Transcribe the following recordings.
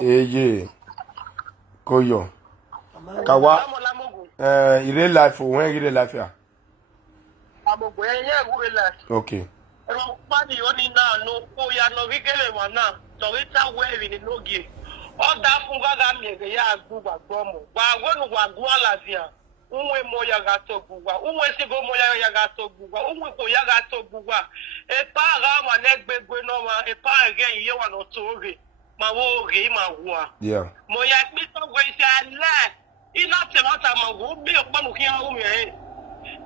Eye. Koyo. Kawa. Ire life when ire life ya. Okay. Padi oni na no ko ya no gigele wana. So ita we ni no gi. Oda funga ga mi ya agba gbomo. Wa wonu wa gwala zia. Unwe mo ya ga to gugwa. Unwe si go mo ya ga to gugwa. Unwe ko ya ga to gugwa. E pa ga ma ne gbegbe no ma e pa again ye wa no to re. Ma wo re ma wa. Yeah. Mo ya mi to go ise ala. Ina te mata ma go bi o mu kian o mi e.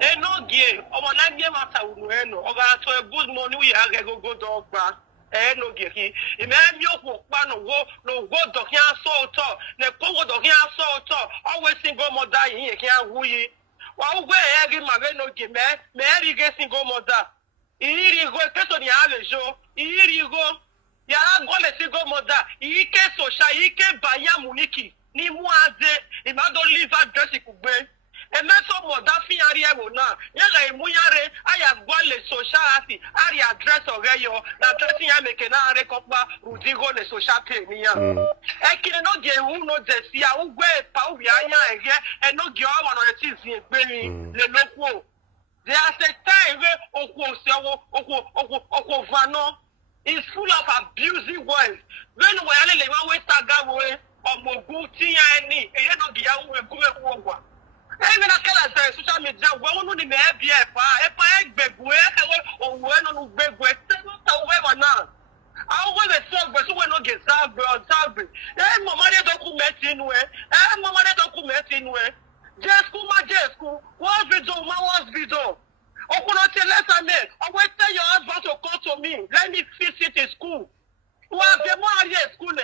E no gie. Omo na gie mata unu e no. O ga to a good money we ha go dogba. E no gie ki. E me mi okwo pa no go do kian so to. Ne ko go do kian so to. Always single mother yin kian hu yi. Wa ugwe e ri ma be no gie me ri ge single mother. Iri go keso ni ave jo. Iri go ya go le single mother. Ike so sha ike baya muniki. Ni mu aze e ma do live address kugbe. Emeso moda fi ari ewo na yega imuyare aya gwale sociality ari address oreyo na address ya meke na are kokpa rudigo le social pay ni ya ekini no ge hu no de sia ugwe pa ubi anya ege no ge o wa no ti sin egbe ni le loku there are time okwo sewo okwo vano is full of abusive words when we ale le wa we tagawo omogun ti ya ni eye no ge ya wu egwe wo even a killer social media, we ni me be egbegwe, owo no gbegwe, ta we na. Awo we so gbe so we no get zabe. Mama de document inu mama de document inu just school ma just school. What video ma was video. Okuno tell letter me. I will tell your husband to come to me. Let me visit his school. Wa be mo ari school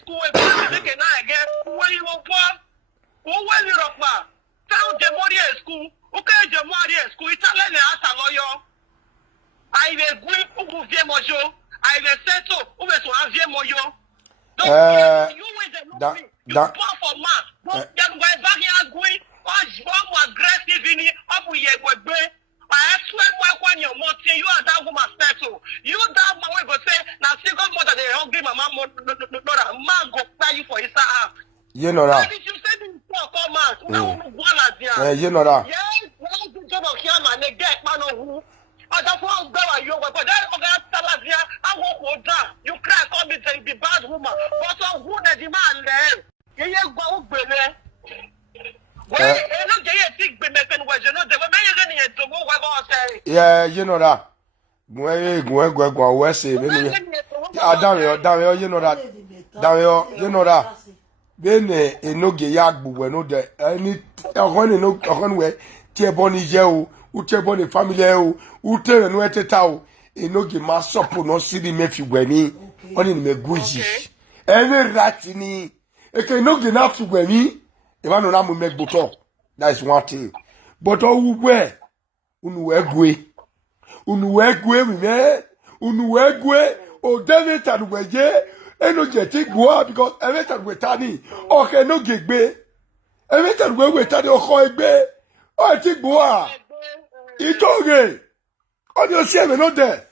school e be make na again. When you want when you rock ma. Tell the Moria school, okay, the Moria school, Italian as a lawyer. I will go to Viemojo, I will settle over to Aviemojo. Don't you with the movie, you pour for ma, young guys back here going, or aggressive in it, up with your way. I swear, when you're more, you are that woman settle. You that my way, but say, now, single mother, they hungry, my mom, man, go pay you for his house. You know that. You know that. Yes, well, the job of him and they get man who. Other folks go and you but then Salazia, I won't down. You crack on me to be bad woman. But on who the demand there? You go, baby. Well, you know, they think be making was you know, they were many to go what say. Yeah, you know that. Go, West, you know that. You know that. Bene enoge yagbu we no de any ohon no ohon we tie boni je o utie boni family o utere no eteta o enoge ma sopo no sidi mefi gwani oni me guji any rat ni eke enoge na fi gwani e ma no na mo megboto that is one thing but owu we unu we gwe o David and weje eno jeti gbo because every time we tani o ke no gegbe every time we tani o ko egbe o ti gbo a itoge o ni o se me no de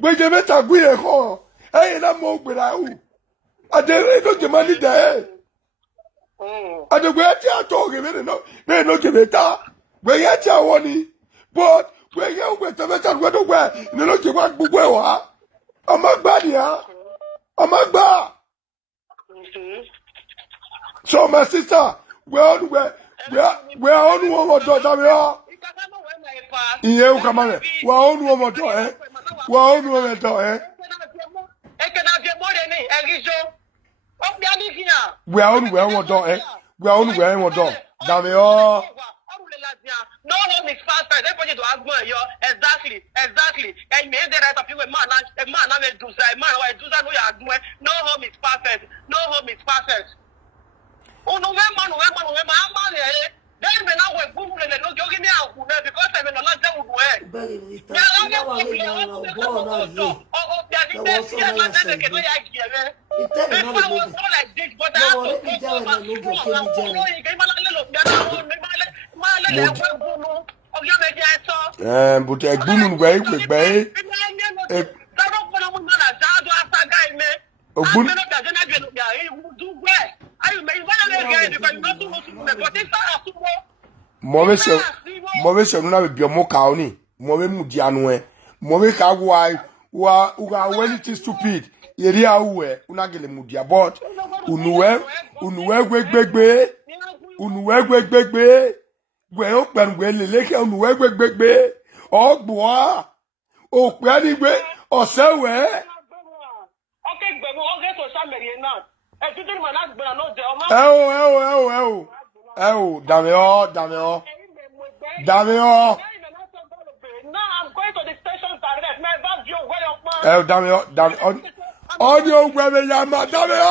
gbeje meta gbe e ko e na mo gbera u ade no je mani de ade gbe ti atoge me no ke meta gbe ye ti awoni but gbe ye o gbe te meta gbe do gbe ni no je wa gbogbo e wa amagba ni ha Amagba. So my sister, we are on one more daughter. We are. Yeah, come on. We are on one more daughter. We are on one more daughter. We are on one more daughter. We are on one more daughter. Damn. No home is fast. Everybody to ask me, exactly. And me the right of you, a man, I will do that. Man, I do that. No home is perfect. No home is perfect. Oh no, man, then when I was Google and no joking me out because I will not tell you but a good way with bay. Move se no na be mo ka oni. Move mu di anu e. Move ka wa when it is stupid. Yeri awe una gele mu dia but unuwe gbegbe. Unuwe gbegbe. Gwe o pen gwe lele ke unuwe gbegbe. Ogbo o pe ni gbe osewe. Okay, gbegbo okay to samere na. E tutu ni na gbe na no de o ma. Dame o. Now I'm going to the station direct. My bag you where your man. Dame on your where yama dame o.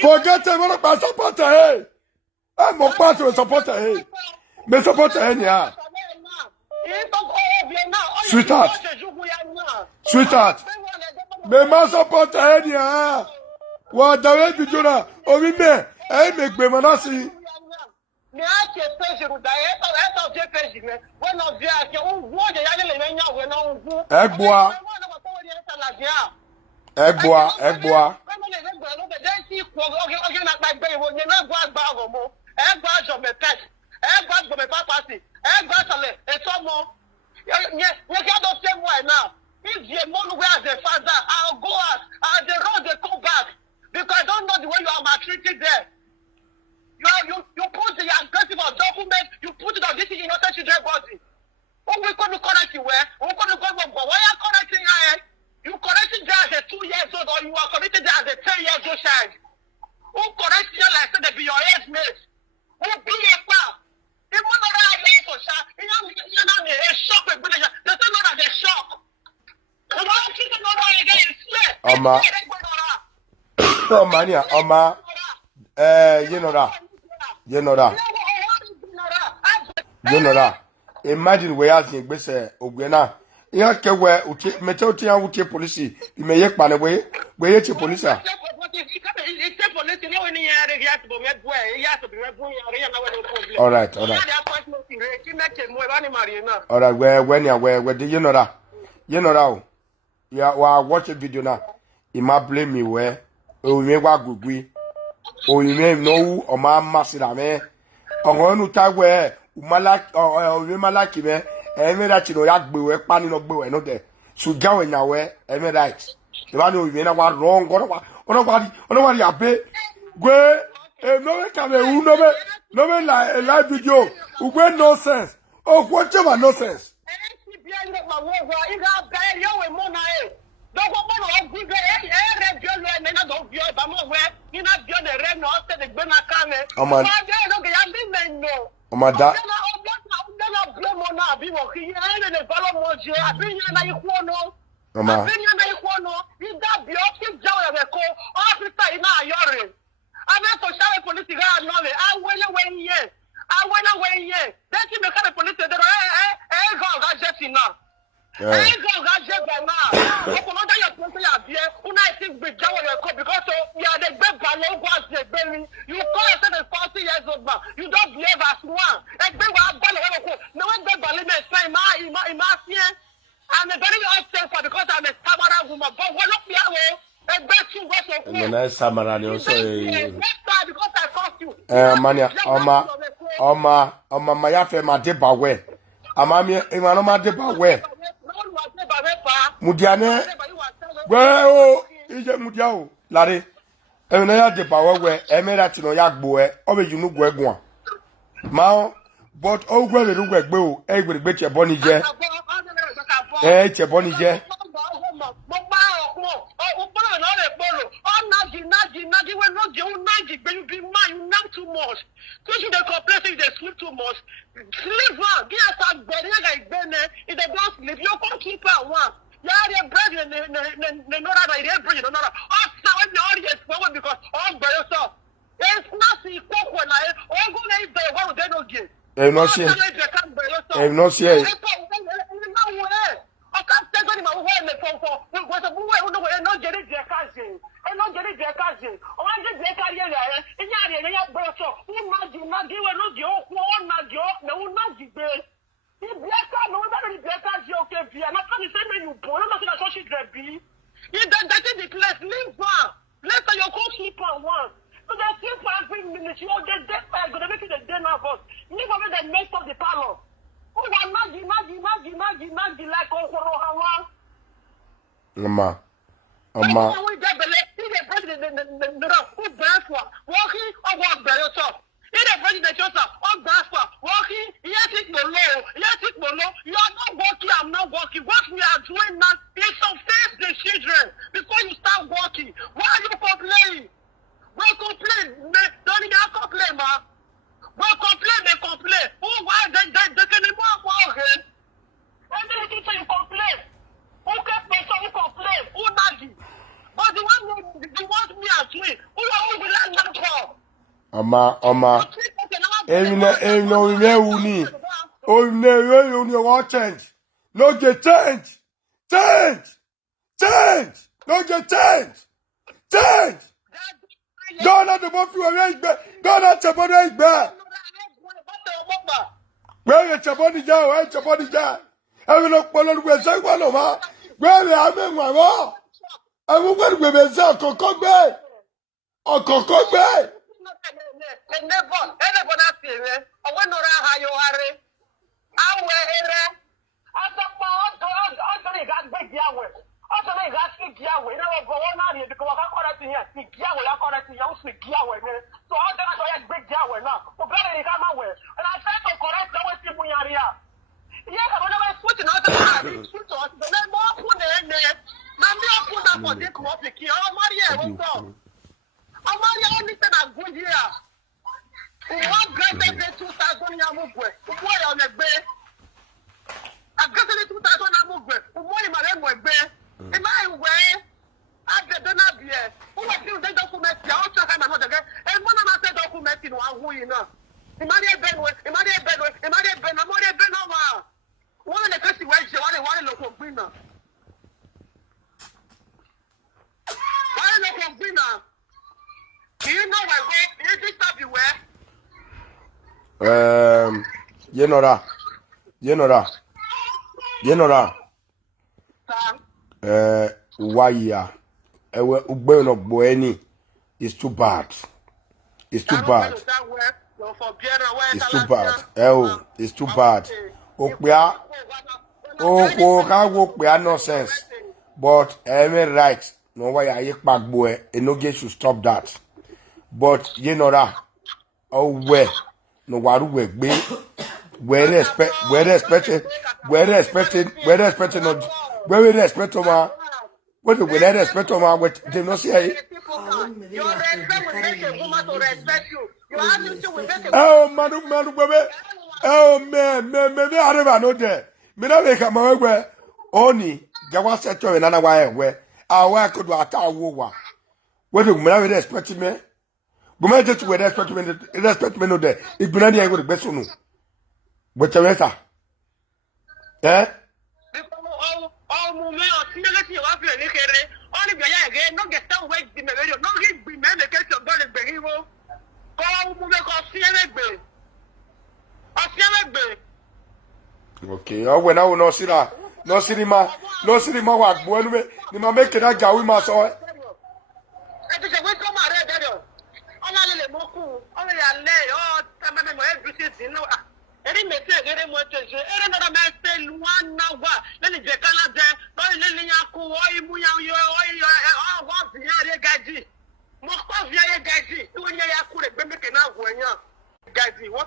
Forget it, what about supporter, hey? I'm a part of a supporter, hey? Me supporter, hey, yeah. Sweetheart. Me ma supporter, hey, yeah. What the way to do that? Oh, we may, hey, make me manasi. Me ask a page with the head of the page. One of the what Egboa. If the money as a father, I'll go out. The road they come back because I don't know the way you are maltreated there. You put the aggressive document, you put it on this innocent children body. Who we going to correct you where? Who going to go wrong? Why are you correcting her? You corrected there as a 2 years old or you are corrected there as a 10 years old child. Who corrects you like so they be your age mate? Who be a pal? Even though I am for sure, you're not a shock with British. There's not a shock. You know that. Imagine we are saying, "Bese Ogwena." You can wear metal uti police. You may yet pan away. Where you police are. All right. All right. Where do you know that? You know that. Yeah, watch a video now. He might blame me where. Oh, you may walk good. Oh, you may know, or my master, man. Or one time where Malak or Malaki, man. And that you know, that we were panning up, and not there. So go in our way, and right. If I know you know what wrong, nobody, I pay. Where, no one no live video. Who went nonsense. Oh, whatever nonsense. Mania, my yafe ma deba we. Amami, imano ma deba we. Mudiane, well, ije mudiao, lare. Emina ya deba we, emera tino ya gboe, obe yunu gwe gwa. Ma, but o gwe le rugwe gbe o, e gbe gbe che boni je. Che boni je. You don't the place, leave one. Later you go sleep on one. So they sleep for every minute. You get dead by gonna make it a day now, but leave over the mess of the parlor. Oh, imagine like oh, Mama. You are not working, I'm not working. What we are doing now is to face the children before you start working. Why are you complaining? We complain, don't even complain, ma. We complain. Oh, why they can move again? Everything you complain. Okay, person you complain. Who nagi? But the one me as we. Who will let them go? Ama. Emine uni. Uni want change. No get change. No get change. Don't let the both you arrange back. Don't let your body back. Where is your body down? Where is your body down? I will not follow the way. Say one of her. Where are you, my mom? I will go with myself. Cocoa Bay. Or Cocoa Bay. You know that. Why ya? It's too bad. It's too bad. It's too bad. Nonsense. But every right. No why I back boy. No get should stop that. But you know that. Oh where? No waru we be. Where they expect ma. What do we expect ma? What they not say? Oh manu baby. Oh man, I never know that. Me na make am where oni gawa settle in another way where our could wa ta wo wa. What do we expect me? Go me just we expect me no there. If me na dey go the best no. But Teresa, eh? Okay, oh, when I will not see that. No cinema, what boy, you may make it a gawi maso. What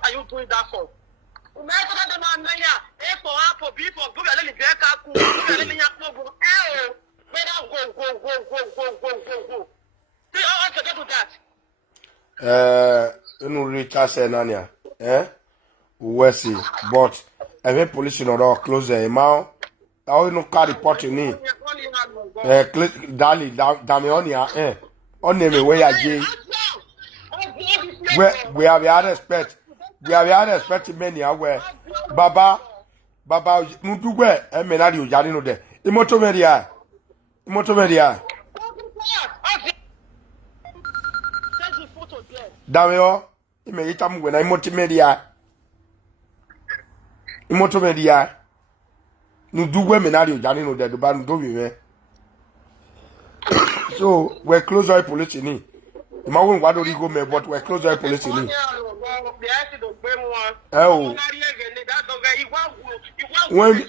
are you doing that for? Wesi, but every police in order close the mouth. I will not carry pot in me. Dali, Damionia, on me way I we have had respect. We have had respect many aware. Baba, Mutu where, and Menadio Janino de. Imotomedia. Damio, you may eat when I multimedia. Imotomedia. Nu do women are you Janino de Ban do me. So we're close to police in it. The man won't want to go me, but we're close to police in it. Oh. When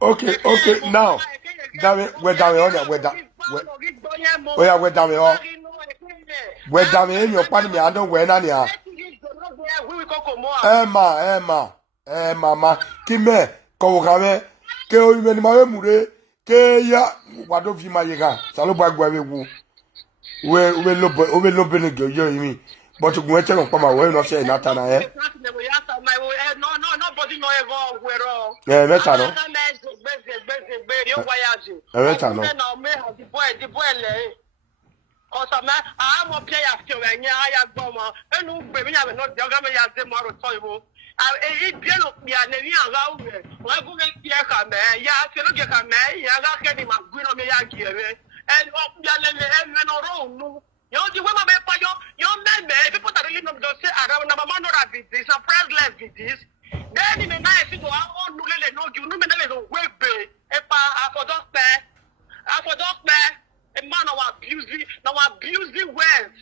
okay, now damn it, we're down here, we're down. Oh yeah, we're down here. We're down here in your party, I don't wear any. Mama, Kime, Kawame, Keo, even my mure, Kaya, what of you, my yaga, Salobag, we look benefit, you mean. But to go and tell my way, not saying that, eh? Nobody know ever. Yeah, that's all. The boy, I'm a player after when I have bomber, and who baby have not the government has the moral toible. I look me and any around me. Why go get Yaka man? Yeah, I feel like a man, Yaga getting my green on me, and up Yan no. You know, the woman may your men, people that really don't say around number one or with this, a priceless with this. Then in the night, you all know you know, a web bay, a for doctor, a man of abusing words.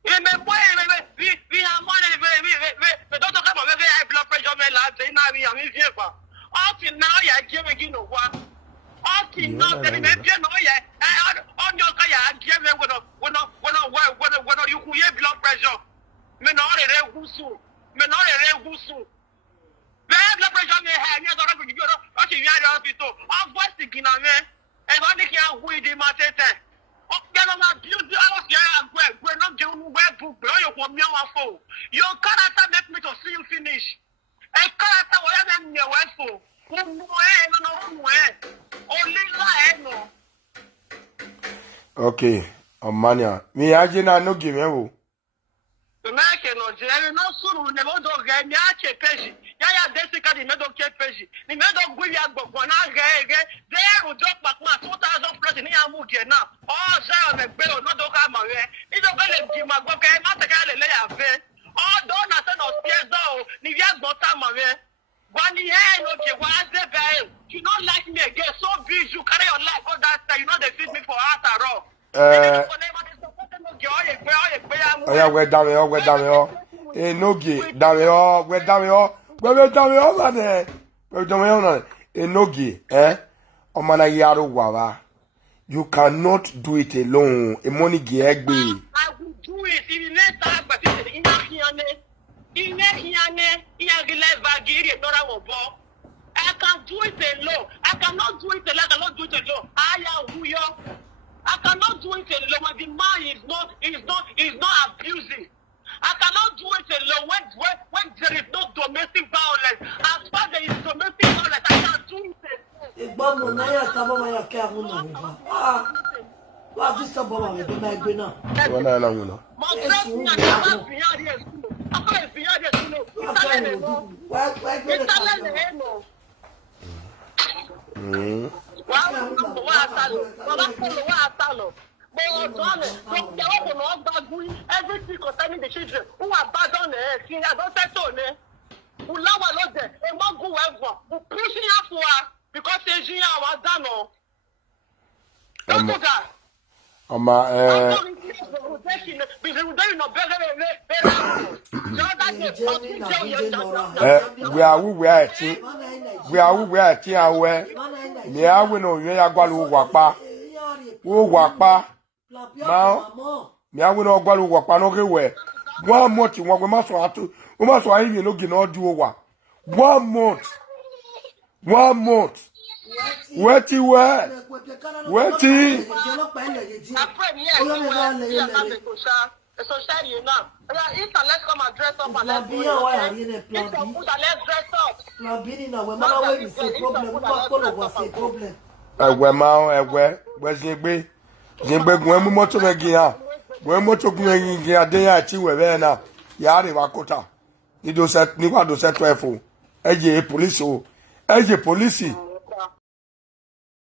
We have money, we don't talk about very high blood pressure, my lads, and now we are in here. Up till now, you're giving you know what. Up till now, they may be no, on your car, give me when you have blood pressure. Men are a gusu. Blood pressure may have you don't go to the hospital. I'm wasting a man, and only can we the matter. We're not doing web book, your character make me to see you finish. A character whatever your wife for. Okay, Omania. Me agina no give me. The American or Jerry no soon never do get me a page. Yaya Desica the medal page. The medal William Bokwana there will drop back 2,000 plus in Yamuki now. Oh, Sarah McBell, not Doka Mare. It's a very Jimagoka, Mataka lay a fair. Oh, don't attend or spears though. Nivia Bota Mare. One year, okay, what's the value? You don't like me again, so big, you carry your life all that time. You know they feed me for after all. Oh yeah, we're down here. No gay, down here, we're down here, we're down here, no gay, eh? Omana yaro wawa. You cannot do it alone. A money gay. I will do it in the next but in I can do it alone. I cannot do it alone. I cannot do it alone. I cannot do it alone. The man is not abusing. I cannot do it alone when there is no domestic violence. As far as there is domestic violence, I can do it alone. Everything concerning the children who are bad on the I don't say so. Who love a lot there, and won't go ever. Who pushing up for her because they see our done. Don't do that. We are who we are me I will know you are going to walk back. Who walk back now? Me I will not go to walk back everywhere. 1 month, you want we must have to. We must have you know, not do over 1 month. 1 month. What you were? What you? Let's come and dress up and let's dress up. Where's the when we motor again? When motor going again, they are cheap with now. Yari Wakota. You do set Niwa do set 12. Police, police.